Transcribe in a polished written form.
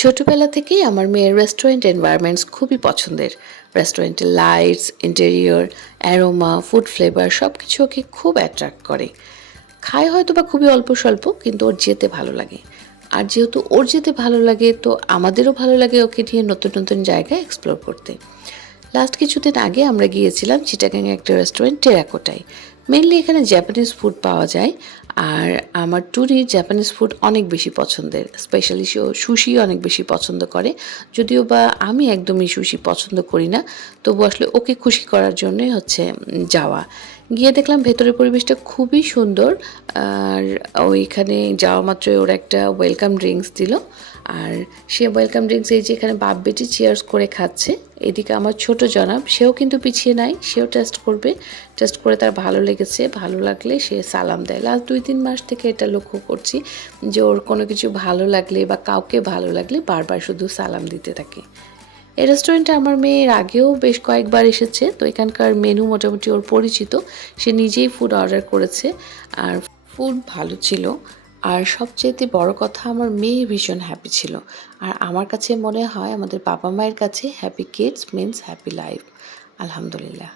ছোটবেলা থেকেই আমার মেয়ের রেস্টুরেন্ট এনভায়রনমেন্টস খুবই পছন্দের। রেস্টুরেন্টের lights, interior, aroma, food flavour সবকিছু ওকে খুব অ্যাট্রাক্ট করে। খায় হয়তোবা খুবই অল্প স্বল্প, কিন্তু ওর যেতে ভালো লাগে। আর যেহেতু ওর যেতে ভালো লাগে, তো আমাদেরও ভালো লাগে ওকে নিয়ে নতুন নতুন জায়গায় এক্সপ্লোর করতে। লাস্ট কিছুদিন আগে আমরা গিয়েছিলাম চিটাগাংয়ে একটা রেস্টুরেন্ট টেরাকোটায়। মেনলি এখানে জাপানিজ ফুড পাওয়া যায়। আর আমার টুরির জাপানিজ ফুড অনেক বেশি পছন্দের, স্পেশালি সুশি অনেক বেশি পছন্দ করে। যদিও বা আমি একদমই সুশি পছন্দ করি না, তবু আসলে ওকে খুশি করার জন্যই হচ্ছে যাওয়া। গিয়ে দেখলাম ভেতরের পরিবেশটা খুবই সুন্দর। আর ওইখানে যাওয়া মাত্রই ওরা একটা ওয়েলকাম ড্রিঙ্কস দিল। আর সে ওয়েলকাম ড্রিঙ্কস এই যে এখানে বাপ বেটি চিয়ার্স করে খাচ্ছে। এদিকে আমার ছোট জনাব, সেও কিন্তু পিছিয়ে নাই, সেও টেস্ট করবে। টেস্ট করে তার ভালো লেগেছে, ভালো লাগলে সে সালাম দেয়। লাস্ট 2-3 মাস থেকে এটা লক্ষ্য করছি যে ওর কোনো কিছু ভালো লাগলে বা কাউকে ভালো লাগলে বারবার শুধু সালাম দিতে থাকে। এই রেস্টুরেন্টে আমার মেয়ে এর আগেও বেশ কয়েকবার এসেছে, তো এখানকার মেনু মোটামুটি ওর পরিচিত। সে নিজেই ফুড অর্ডার করেছে, আর ফুড ভালো ছিল। আর সবচাইতে বড় কথা, আমার মেয়ে ভীষণ হ্যাপি ছিল। আর আমার কাছে মনে হয় আমাদের বাবা মায়ের কাছে happy kids means happy life. আলহামদুলিল্লাহ।